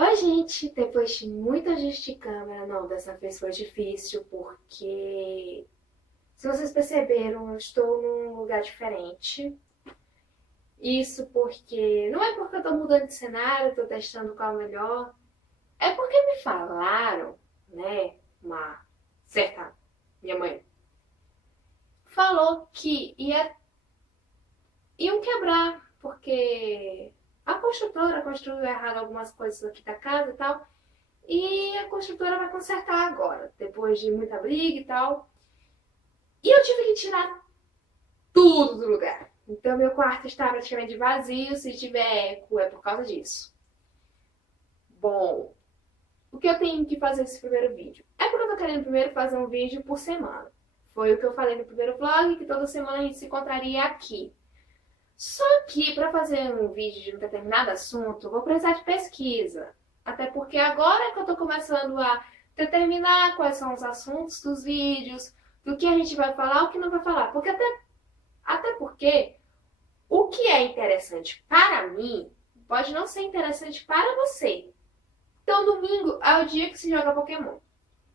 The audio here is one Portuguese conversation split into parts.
Oi, gente! Depois de muito ajuste de câmera, não, dessa vez foi difícil porque, se vocês perceberam, eu estou num lugar diferente. Isso porque, não é porque eu tô mudando de cenário, tô testando qual é o melhor, é porque me falaram, né, uma certa, minha mãe, falou que iam quebrar, porque a construtora construiu errado algumas coisas aqui da casa e tal. E a construtora vai consertar agora, depois de muita briga e tal. E eu tive que tirar tudo do lugar. Então meu quarto está praticamente vazio. Se tiver eco, é por causa disso. Bom, o que eu tenho que fazer nesse primeiro vídeo? É porque eu tô querendo primeiro fazer um vídeo por semana. Foi o que eu falei no primeiro vlog, que toda semana a gente se encontraria aqui. Só que para fazer um vídeo de um determinado assunto, eu vou precisar de pesquisa. Até porque agora que eu tô começando a determinar quais são os assuntos dos vídeos, do que a gente vai falar, o que não vai falar. Porque até porque o que é interessante para mim pode não ser interessante para você. Então domingo é o dia que se joga Pokémon.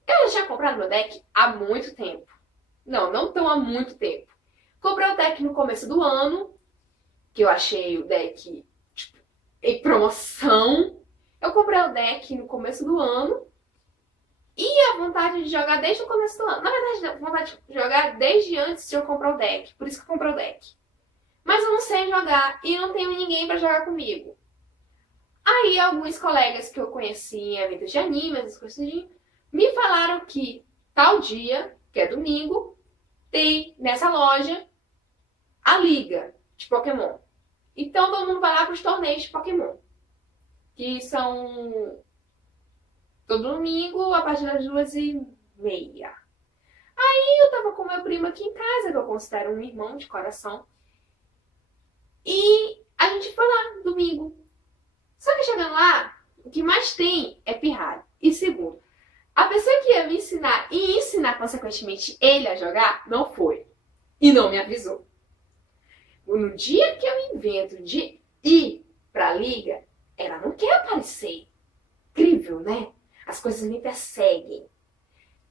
Eu já tinha comprado meu deck há muito tempo. Não tão há muito tempo. Comprei o deck no começo do ano, que eu achei o deck tipo, em promoção. Eu comprei o deck no começo do ano e a vontade de jogar desde o começo do ano. Na verdade, a vontade de jogar desde antes de eu comprar o deck. Por isso que eu comprei o deck. Mas eu não sei jogar e não tenho ninguém pra jogar comigo. Aí alguns colegas que eu conheci em eventos de anime, essas coisas assim, me falaram que tal dia, que é domingo, tem nessa loja a liga de Pokémon. Então todo mundo vai lá para os torneios de Pokémon, que são todo domingo a partir das 2h30. Aí eu tava com meu primo aqui em casa, que eu considero um irmão de coração, e a gente foi lá domingo. Só que chegando lá, o que mais tem é pirralho. E segundo, a pessoa que ia me ensinar e ensinar consequentemente ele a jogar não foi. E não me avisou. No dia que eu invento de ir pra liga, ela não quer aparecer. Incrível, né? As coisas me perseguem.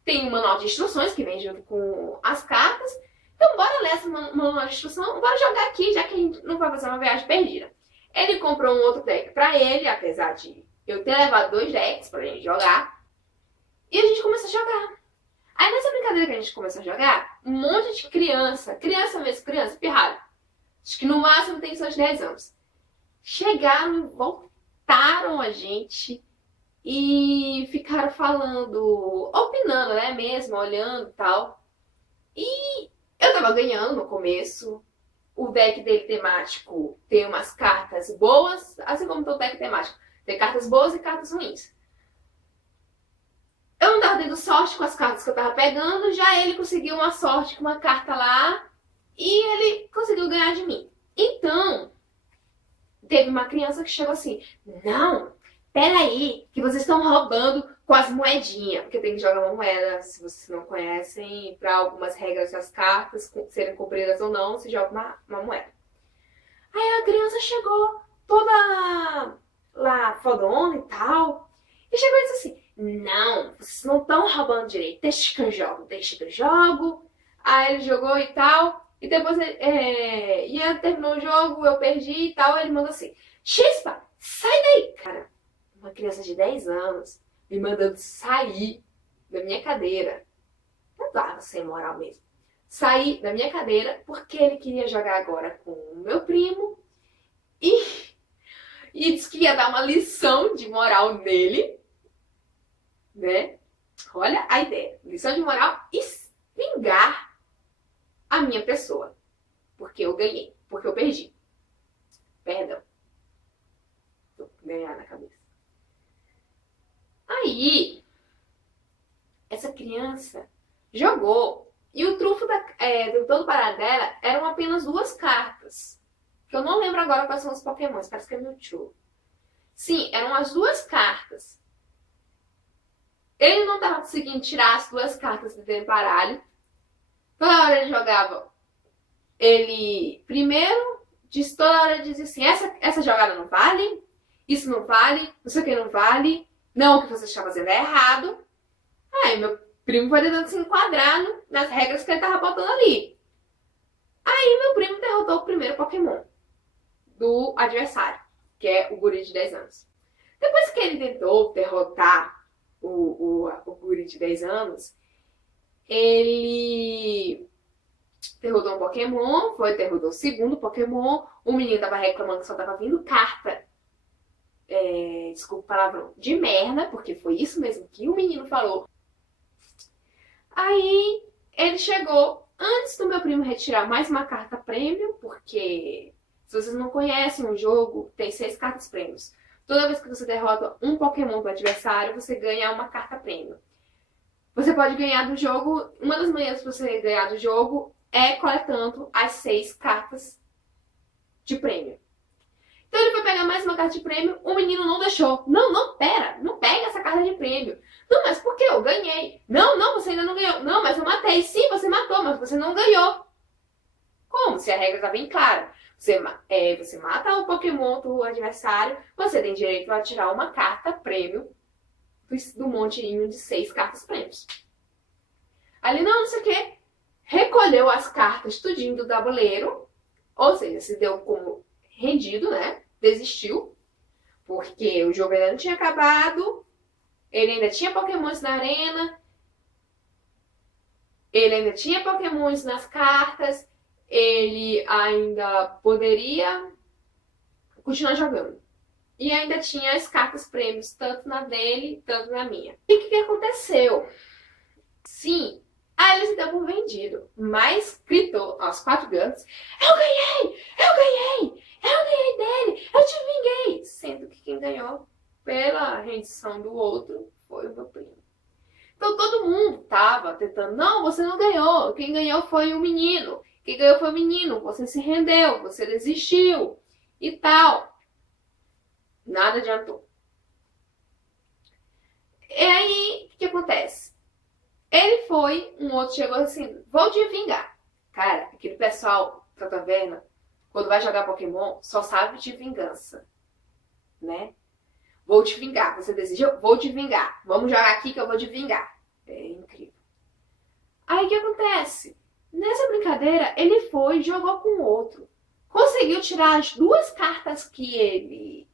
Tem um manual de instruções que vem junto com as cartas. Então bora ler esse manual de instrução, bora jogar aqui, já que a gente não vai fazer uma viagem perdida. Ele comprou um outro deck pra ele, apesar de eu ter levado 2 decks pra gente jogar. E a gente começou a jogar. Aí nessa brincadeira que a gente começou a jogar, um monte de criança mesmo, criança, pirralho. Acho que no máximo tem seus 10 anos. Chegaram, voltaram a gente e ficaram falando, opinando, né, mesmo, olhando e tal. E eu tava ganhando no começo. O deck dele temático tem umas cartas boas, assim como todo deck temático. Tem cartas boas e cartas ruins. Eu não tava tendo sorte com as cartas que eu tava pegando, já ele conseguiu uma sorte com uma carta lá e ele conseguiu ganhar de mim. Então, teve uma criança que chegou assim, não, peraí, que vocês estão roubando com as moedinhas. Porque tem que jogar uma moeda, se vocês não conhecem, para algumas regras das cartas serem cumpridas ou não, se joga uma moeda. Aí a criança chegou toda lá fodona e tal, e chegou e disse assim, não, vocês não estão roubando direito, deixa que eu jogo, deixa que eu jogo. Aí ele jogou e tal, e depois ele terminou o jogo, eu perdi e tal, ele mandou assim, Chispa, sai daí, cara. Uma criança de 10 anos me mandando sair da minha cadeira. Eu tava sem moral mesmo. Sair da minha cadeira porque ele queria jogar agora com o meu primo e disse que ia dar uma lição de moral nele, né? Olha a ideia. Lição de moral e vingar a minha pessoa. Porque eu ganhei. Porque eu perdi. Perdão. Tô ganhando na cabeça. Aí, essa criança jogou. E o trunfo do todo parado dela eram apenas 2 cartas. Que eu não lembro agora quais são os Pokémons. Parece que é Mewtwo. Sim, eram as 2 cartas. Ele não estava conseguindo tirar as 2 cartas do baralho. Toda hora ele jogava. Ele primeiro, toda hora dizia assim, essa jogada não vale. isso não vale, não sei o que não vale, não, o que você está fazendo é errado. Aí meu primo foi tentando se enquadrar nas regras que ele tava botando ali. Aí meu primo derrotou o primeiro Pokémon do adversário, que é o guri de 10 anos. Depois que ele tentou derrotar o guri de 10 anos, ele derrotou um Pokémon, derrotou o segundo Pokémon, o menino tava reclamando que só tava vindo carta, desculpa o palavrão, de merda, porque foi isso mesmo que o menino falou. Aí ele chegou antes do meu primo retirar mais uma carta prêmio, porque se vocês não conhecem o jogo, tem 6 cartas prêmios. Toda vez que você derrota um Pokémon do adversário, você ganha uma carta prêmio. Você pode ganhar do jogo, uma das maneiras de você ganhar do jogo é coletando as 6 cartas de prêmio. Então ele foi pegar mais uma carta de prêmio, o menino não deixou. Não, pera, não pega essa carta de prêmio. Não, mas por que? Eu ganhei. Não, você ainda não ganhou. Não, mas eu matei. Sim, você matou, mas você não ganhou. Como? Se a regra está bem clara. Você mata o Pokémon do adversário, você tem direito a tirar uma carta prêmio do montinho de 6 cartas prêmios. Ali não sei o que. Recolheu as cartas tudinho do tabuleiro, ou seja, se deu como rendido, né? Desistiu, porque o jogo ainda não tinha acabado, ele ainda tinha Pokémons na arena, ele ainda tinha Pokémons nas cartas, ele ainda poderia continuar jogando. E ainda tinha as cartas prêmios, tanto na dele, tanto na minha. E o que aconteceu? Sim, aí ele se deu por vendido, mas gritou aos 4 cantos: eu ganhei dele, eu te vinguei. Sendo que quem ganhou pela rendição do outro foi o meu primo. Então todo mundo tava tentando: não, você não ganhou, quem ganhou foi o menino. Quem ganhou foi o menino, você se rendeu, você desistiu e tal. Nada adiantou. E aí, o que acontece? Ele foi, um outro chegou assim: vou te vingar. Cara, aquele pessoal da taverna, quando vai jogar Pokémon, só sabe de vingança, né? Vou te vingar. Você desejou? Vou te vingar. Vamos jogar aqui que eu vou te vingar. É incrível. Aí o que acontece? Nessa brincadeira, ele foi e jogou com o outro. Conseguiu tirar as 2 cartas que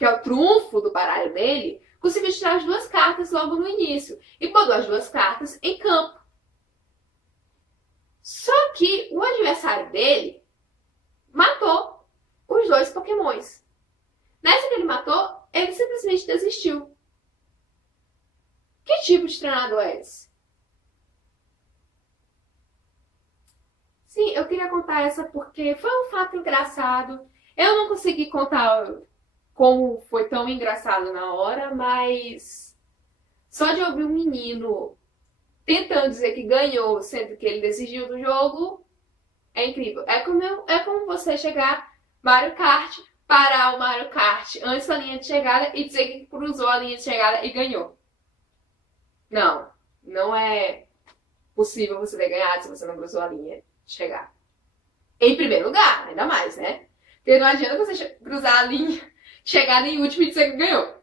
é o trunfo do baralho dele. Conseguiu tirar as 2 cartas logo no início. E botou as 2 cartas em campo. Só que o adversário dele matou os 2 Pokémons. Nessa que ele matou, ele simplesmente desistiu. Que tipo de treinador é esse? Sim, eu queria contar essa porque foi um fato engraçado. Eu não consegui contar como foi tão engraçado na hora, mas só de ouvir um menino tentando dizer que ganhou, sendo que ele desistiu do jogo, é incrível. É como você chegar Mario Kart, parar o Mario Kart antes da linha de chegada e dizer que cruzou a linha de chegada e ganhou. Não é possível você ter ganhado se você não cruzou a linha de chegada. Em primeiro lugar, ainda mais, né? Porque não adianta você cruzar a linha de chegada em último e dizer que ganhou.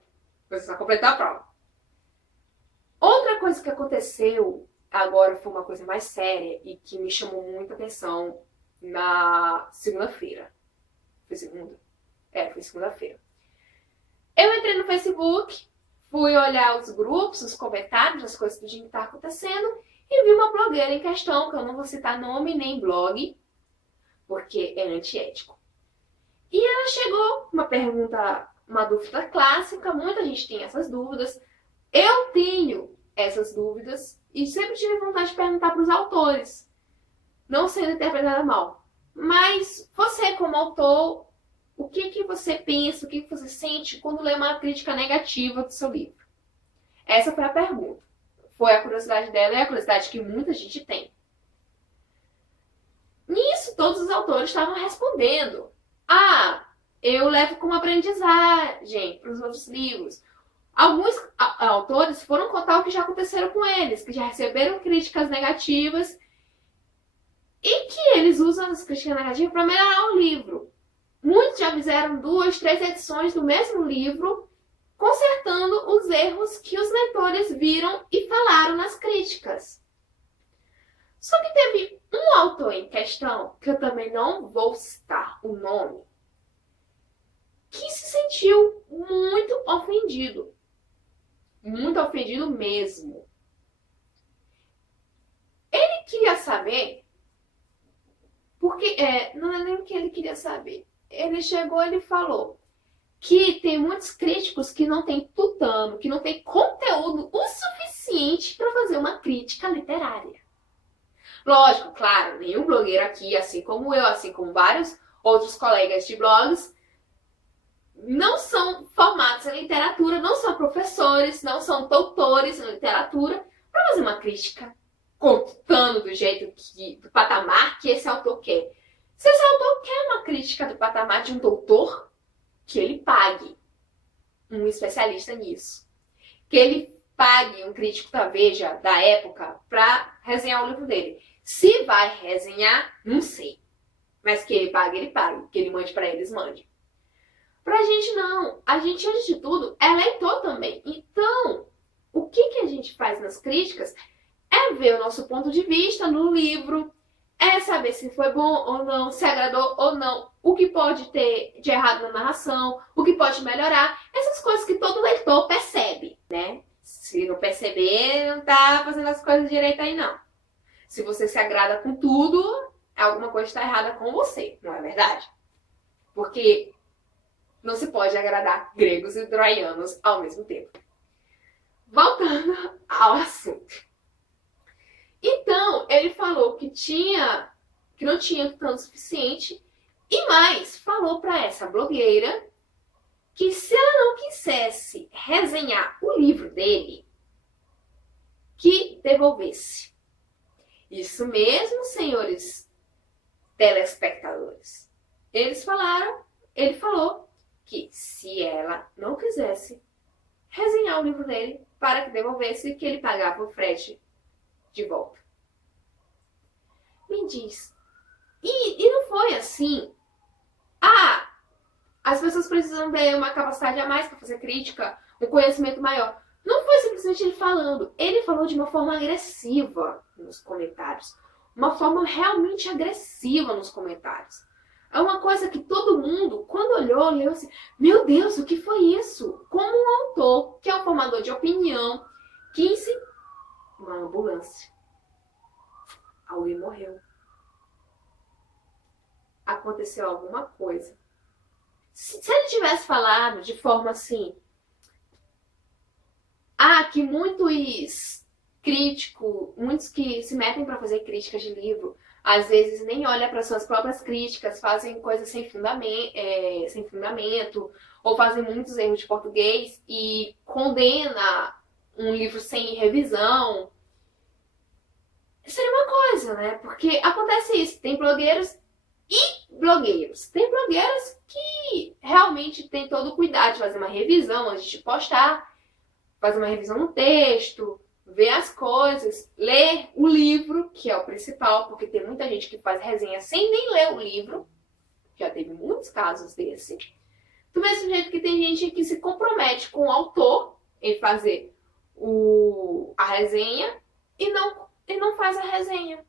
Você só completar a prova. Outra coisa que aconteceu agora foi uma coisa mais séria e que me chamou muita atenção na segunda-feira. Foi segunda? Foi segunda-feira. Eu entrei no Facebook, fui olhar os grupos, os comentários, as coisas do dia que tá acontecendo e vi uma blogueira em questão, que eu não vou citar nome nem blog, porque é antiético. E ela chegou com uma pergunta, uma dúvida clássica, muita gente tem essas dúvidas. Eu tenho essas dúvidas e sempre tive vontade de perguntar para os autores, não sendo interpretada mal. Mas você, como autor, o que você pensa, o que você sente quando lê uma crítica negativa do seu livro? Essa foi a pergunta. Foi a curiosidade dela e a curiosidade que muita gente tem. Nisso, todos os autores estavam respondendo: eu levo como aprendizagem para os outros livros. Alguns autores foram contar o que já aconteceram com eles, que já receberam críticas negativas e que eles usam as críticas negativas para melhorar o livro. Muitos Muitos já fizeram 2, 3 edições do mesmo livro, consertando os erros que os leitores viram e falaram nas críticas. Só que teve um autor em questão, que eu também não vou citar o nome, que se sentiu muito ofendido. Muito ofendido mesmo. Ele queria saber, porque não é nem o que ele queria saber. Ele chegou e ele falou que tem muitos críticos que não têm tutano, que não têm conteúdo o suficiente para fazer uma crítica literária. Lógico, claro, nenhum blogueiro aqui, assim como eu, assim como vários outros colegas de blogs, não são formados em literatura, não são professores, não são doutores em literatura, para fazer uma crítica contando do jeito do patamar que esse autor quer. Se esse autor quer uma crítica do patamar de um doutor, que ele pague um especialista nisso. Que ele pague um crítico da Veja, da época, para resenhar o livro dele. Se vai resenhar, não sei. Mas que ele pague, ele pague. Que ele mande para eles, mande. Pra gente não. A gente, antes de tudo, é leitor também. Então, o que a gente faz nas críticas é ver o nosso ponto de vista no livro, é saber se foi bom ou não, se agradou ou não, o que pode ter de errado na narração, o que pode melhorar, essas coisas que todo leitor percebe, né? Se não perceber, não tá fazendo as coisas direito aí, não. Se você se agrada com tudo, alguma coisa está errada com você, não é verdade? Porque não se pode agradar gregos e troianos ao mesmo tempo. Voltando ao assunto. Então, ele falou que não tinha tanto suficiente e mais, falou para essa blogueira que se ela não quisesse resenhar o livro dele, que devolvesse. Isso mesmo, senhores telespectadores. Ele falou que se ela não quisesse resenhar o livro dele, para que devolvesse, que ele pagava o frete de volta. Me diz. E não foi assim. As pessoas precisam ter uma capacidade a mais para fazer crítica, um conhecimento maior. Não foi simplesmente ele falando. Ele falou de uma forma agressiva nos comentários. Uma forma realmente agressiva nos comentários. É uma coisa que todo mundo, quando olhou, leu assim, meu Deus, o que foi isso? Como um autor, que é um formador de opinião, uma ambulância. Alguém morreu. Aconteceu alguma coisa. Se ele tivesse falado de forma assim, que muitos que se metem para fazer críticas de livro, às vezes nem olham para suas próprias críticas, fazem coisas sem fundamento, ou fazem muitos erros de português e condena um livro sem revisão. Seria uma coisa, né? Porque acontece isso. Tem blogueiros e blogueiros. Tem blogueiros que realmente tem todo o cuidado de fazer uma revisão antes de postar, fazer uma revisão no texto, ver as coisas, ler o livro, que é o principal, porque tem muita gente que faz resenha sem nem ler o livro. Já teve muitos casos desse. Do mesmo jeito que tem gente que se compromete com o autor em fazer a resenha e não faz a resenha.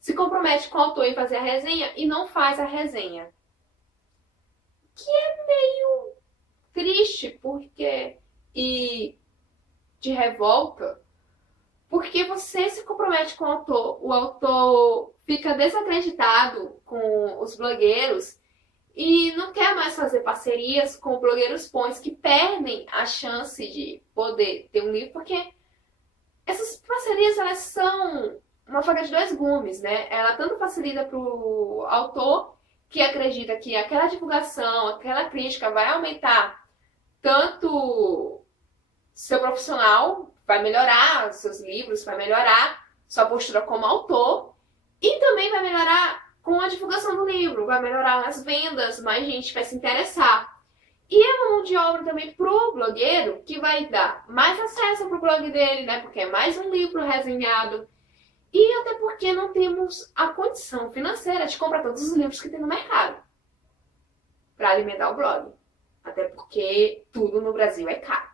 Se compromete com o autor em fazer a resenha e não faz a resenha. Que é meio triste, e de revolta, porque você se compromete com o autor fica desacreditado com os blogueiros e não quer mais fazer parcerias com blogueiros bons que perdem a chance de poder ter um livro, porque essas parcerias, elas são uma faca de dois gumes, né? Ela tanto facilita para o autor, que acredita que aquela divulgação, aquela crítica vai aumentar tanto seu profissional, vai melhorar seus livros, vai melhorar sua postura como autor, e também vai melhorar com a divulgação do livro, vai melhorar as vendas, mais gente vai se interessar. E é uma mão de obra também pro blogueiro, que vai dar mais acesso pro blog dele, né? Porque é mais um livro resenhado. E até porque não temos a condição financeira de comprar todos os livros que tem no mercado para alimentar o blog. Até porque tudo no Brasil é caro.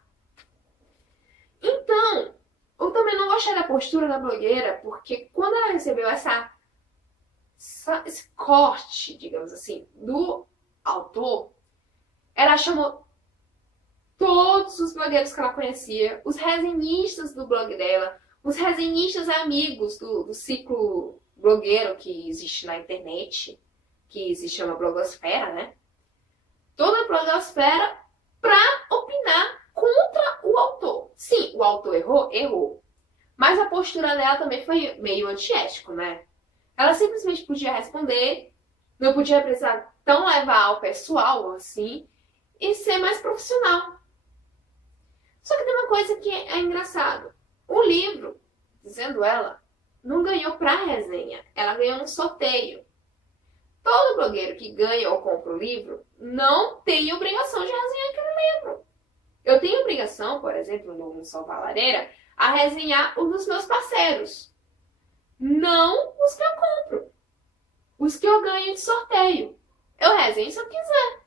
Então, eu também não gostei da postura da blogueira, porque quando ela recebeu esse corte, digamos assim, do autor, ela chamou todos os blogueiros que ela conhecia, os resenhistas do blog dela, os resenhistas amigos do ciclo blogueiro que existe na internet, que se chama blogosfera, né? Toda a blogosfera pra opinar contra o autor. Sim, o autor errou? Errou. Mas a postura dela também foi meio antiético, né? Ela simplesmente podia responder, não podia precisar tão levar ao pessoal, assim, e ser mais profissional. Só que tem uma coisa que é engraçado. O livro, dizendo ela, não ganhou pra resenha. Ela ganhou um sorteio. Todo blogueiro que ganha ou compra o livro não tem obrigação de resenhar aquele livro. Eu tenho obrigação, por exemplo, no Salvar a Lareira, a resenhar os dos meus parceiros. Não os que eu compro. Os que eu ganho de sorteio. Eu resenho se eu quiser.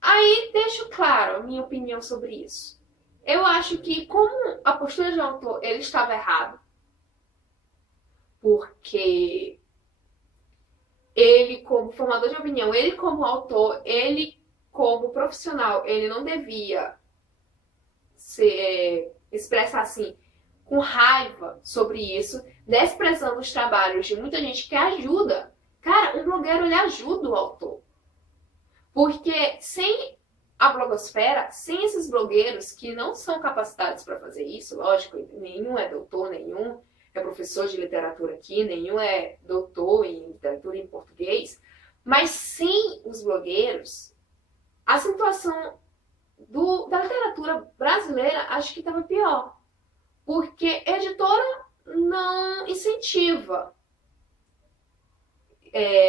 Aí deixo claro a minha opinião sobre isso. Eu acho que, como a postura do autor, ele estava errado. Porque ele, como formador de opinião, ele como autor, ele como profissional, ele não devia expressar assim, com raiva sobre isso, desprezando os trabalhos de muita gente que ajuda. Cara, um blogueiro, ele ajuda o autor. Porque sem a blogosfera, sem esses blogueiros que não são capacitados para fazer isso, lógico, nenhum é doutor, nenhum é professor de literatura aqui, nenhum é doutor em literatura em português, mas sem os blogueiros, a situação da literatura brasileira acho que estava pior. Porque a editora não incentiva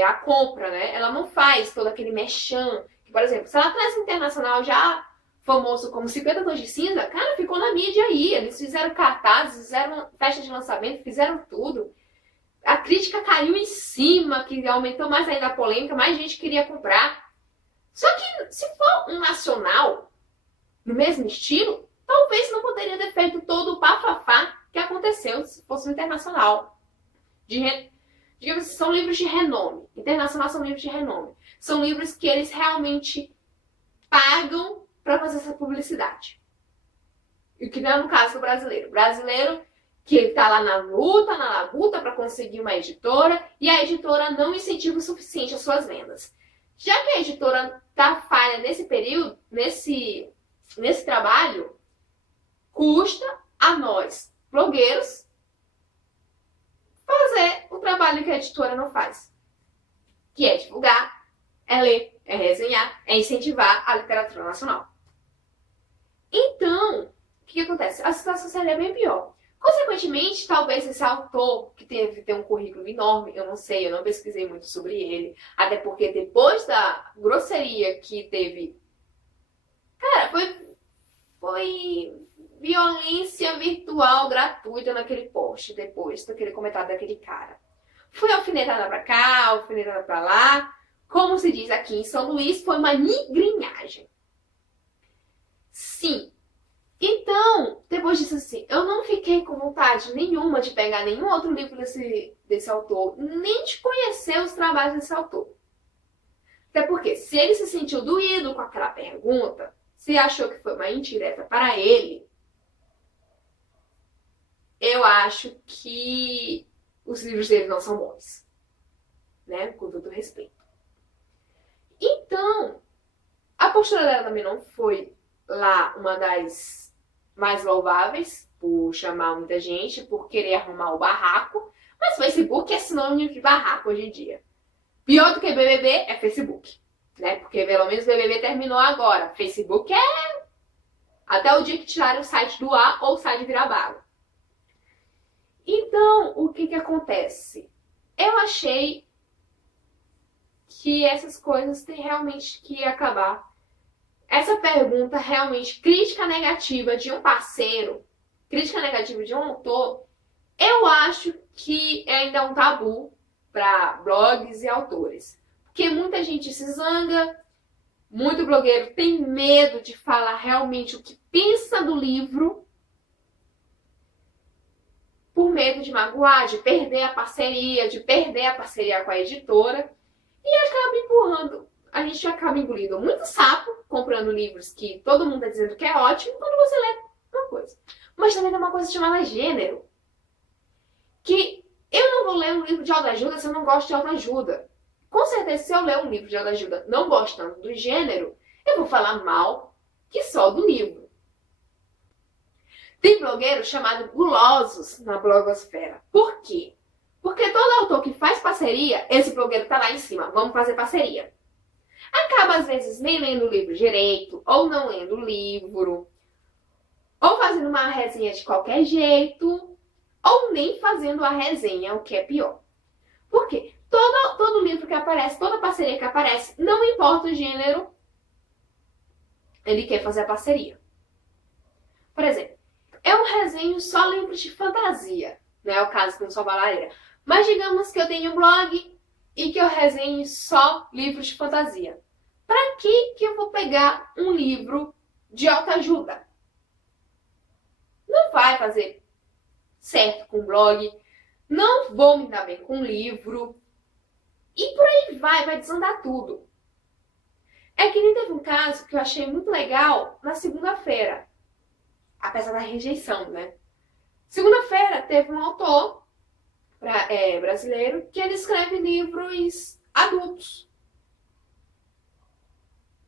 a compra, né? Ela não faz todo aquele merchan. Por exemplo, se ela traz internacional já famoso como 50 Tons de Cinza, cara, ficou na mídia aí. Eles fizeram cartazes, fizeram festa de lançamento, fizeram tudo. A crítica caiu em cima, que aumentou mais ainda a polêmica, mais gente queria comprar. Só que se for um nacional, no mesmo estilo, talvez não poderia ter feito todo o bafafá que aconteceu se fosse um internacional. Digamos assim, são livros de renome. Internacional são livros de renome. São livros que eles realmente pagam para fazer essa publicidade. E que não é no caso do brasileiro. O brasileiro que está lá na labuta para conseguir uma editora e a editora não incentiva o suficiente as suas vendas. Já que a editora está falha nesse período, nesse trabalho, custa a nós, blogueiros, fazer o trabalho que a editora não faz. Que é divulgar, é ler, é resenhar, é incentivar a literatura nacional. Então, o que acontece? A situação seria bem pior. Consequentemente, talvez esse autor, que tem um currículo enorme, eu não sei, eu não pesquisei muito sobre ele, até porque depois da grosseria que teve, cara, foi violência virtual gratuita naquele post, depois daquele comentário daquele cara. Foi alfinetada pra cá, alfinetada pra lá. Como se diz aqui em São Luís, foi uma nigrinhagem. Sim. Então, depois disso assim, eu não fiquei com vontade nenhuma de pegar nenhum outro livro desse autor, nem de conhecer os trabalhos desse autor. Até porque, se ele se sentiu doído com aquela pergunta, se achou que foi uma indireta para ele, eu acho que os livros dele não são bons. Né? Com todo respeito. Então, a postura dela também não foi lá uma das mais louváveis, por chamar muita gente, por querer arrumar o barraco. Mas Facebook é sinônimo de barraco hoje em dia. Pior do que BBB é Facebook. Né? Porque pelo menos BBB terminou agora. Facebook é até o dia que tirarem o site do ar ou o site virar bago. Então, o que acontece? Eu achei que essas coisas têm realmente que acabar. Essa pergunta realmente, crítica negativa de um parceiro, crítica negativa de um autor, eu acho que ainda é um tabu para blogs e autores. Porque muita gente se zanga, muito blogueiro tem medo de falar realmente o que pensa do livro, por medo de magoar, de perder a parceria, com a editora, e acaba empurrando. A gente acaba engolindo muito sapo, comprando livros que todo mundo está dizendo que é ótimo, quando você lê uma coisa. Mas também tem uma coisa chamada gênero. Que eu não vou ler um livro de autoajuda se eu não gosto de autoajuda. Com certeza, se eu ler um livro de autoajuda não gostando do gênero, eu vou falar mal que só do livro. Tem blogueiros chamados gulosos na blogosfera. Por quê? Porque todo autor que faz parceria, esse blogueiro tá lá em cima, vamos fazer parceria. Acaba, às vezes, nem lendo o livro direito, ou não lendo o livro, ou fazendo uma resenha de qualquer jeito, ou nem fazendo a resenha, o que é pior. Por quê? Todo livro que aparece, toda parceria que aparece, não importa o gênero, ele quer fazer a parceria. Por exemplo, eu resenho só livros de fantasia, não é o caso com Só Balareira. Mas digamos que eu tenho um blog e que eu resenho só livros de fantasia. Para que eu vou pegar um livro de autoajuda? Não vai fazer certo com o blog, não vou me dar bem com o livro, e por aí vai desandar tudo. É que nem teve um caso que eu achei muito legal na segunda-feira, apesar da rejeição, né? Segunda-feira teve um autor brasileiro que ele escreve livros adultos.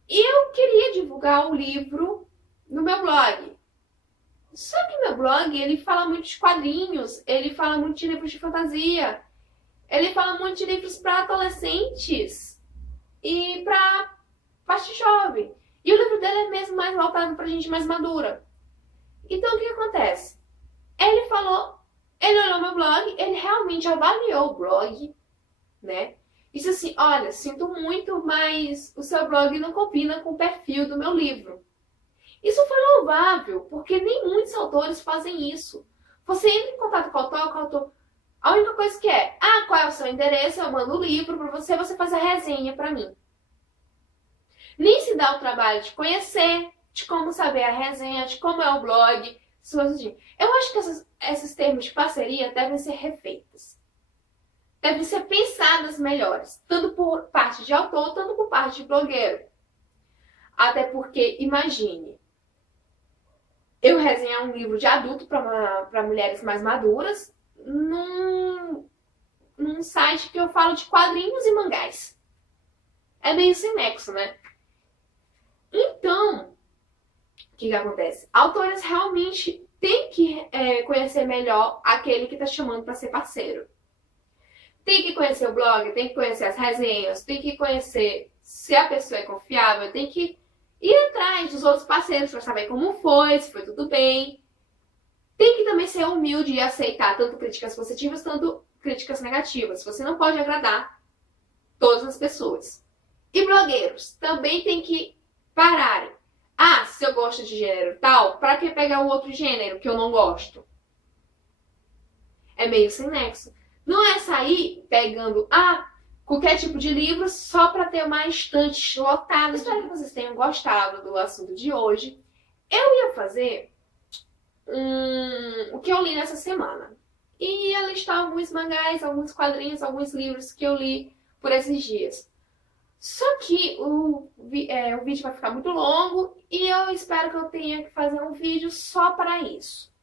E eu queria divulgar o livro no meu blog. Só que meu blog, ele fala muito de quadrinhos, ele fala muito de livros de fantasia, ele fala muito de livros para adolescentes e para parte jovem. E o livro dele é mesmo mais voltado para gente mais madura. Então o que acontece? Ele olhou meu blog, ele realmente avaliou o blog, né? Disse assim, olha, sinto muito, mas o seu blog não combina com o perfil do meu livro. Isso foi louvável, porque nem muitos autores fazem isso. Você entra em contato com o autor, a única coisa que é, qual é o seu endereço, eu mando o livro para você, você faz a resenha para mim. Nem se dá o trabalho de conhecer, de como saber a resenha, de como é o blog. Eu acho que esses termos de parceria devem ser refeitos. Devem ser pensadas melhores, tanto por parte de autor, tanto por parte de blogueiro. Até porque, imagine, eu resenhar um livro de adulto para mulheres mais maduras num site que eu falo de quadrinhos e mangás. É meio sem nexo, né? Então, o que acontece? Autores realmente têm que conhecer melhor aquele que está chamando para ser parceiro. Tem que conhecer o blog, tem que conhecer as resenhas, tem que conhecer se a pessoa é confiável, tem que ir atrás dos outros parceiros para saber como foi, se foi tudo bem. Tem que também ser humilde e aceitar tanto críticas positivas, tanto críticas negativas. Você não pode agradar todas as pessoas. E blogueiros também tem que pararem. Se eu gosto de gênero tal, para que pegar o outro gênero que eu não gosto? É meio sem nexo. Não é sair pegando qualquer tipo de livro só para ter uma estante lotada. Espero que vocês tenham gostado do assunto de hoje. Eu ia fazer o que eu li nessa semana. E ia listar alguns mangás, alguns quadrinhos, alguns livros que eu li por esses dias. Só que o vídeo vai ficar muito longo e eu espero que eu tenha que fazer um vídeo só para isso.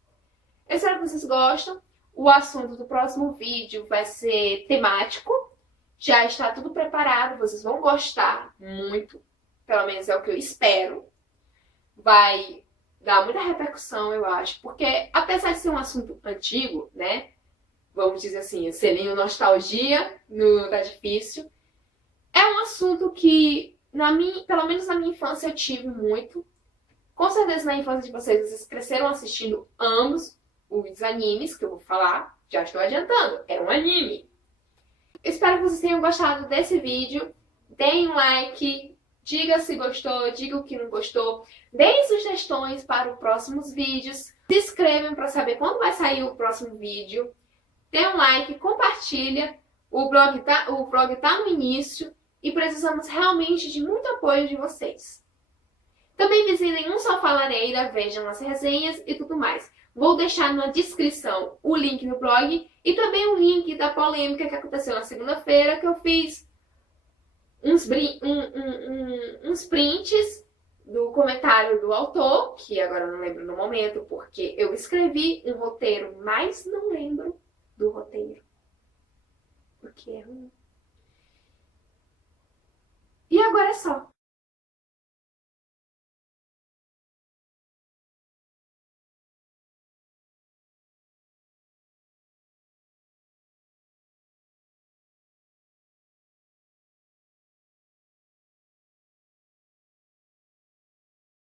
Eu espero que vocês gostem. O assunto do próximo vídeo vai ser temático. Já está tudo preparado, vocês vão gostar muito. Pelo menos é o que eu espero. Vai dar muita repercussão, eu acho. Porque apesar de ser um assunto antigo, né? Vamos dizer assim, selinho nostalgia no Tá Difícil. É um assunto que, pelo menos na minha infância, eu tive muito. Com certeza na infância de vocês cresceram assistindo ambos os animes que eu vou falar. Já estou adiantando, é um anime. Espero que vocês tenham gostado desse vídeo. Deem um like, diga se gostou, diga o que não gostou. Deem sugestões para os próximos vídeos. Se inscrevam para saber quando vai sair o próximo vídeo. Dê um like, compartilha. O blog tá no início. e precisamos realmente de muito apoio de vocês. Também visitem Um Sofá Lareira, vejam as resenhas e tudo mais. Vou deixar na descrição o link do blog e também o link da polêmica que aconteceu na segunda-feira, que eu fiz uns prints do comentário do autor, que agora eu não lembro no momento, porque eu escrevi um roteiro, mas não lembro do roteiro, porque é ruim. E agora é só.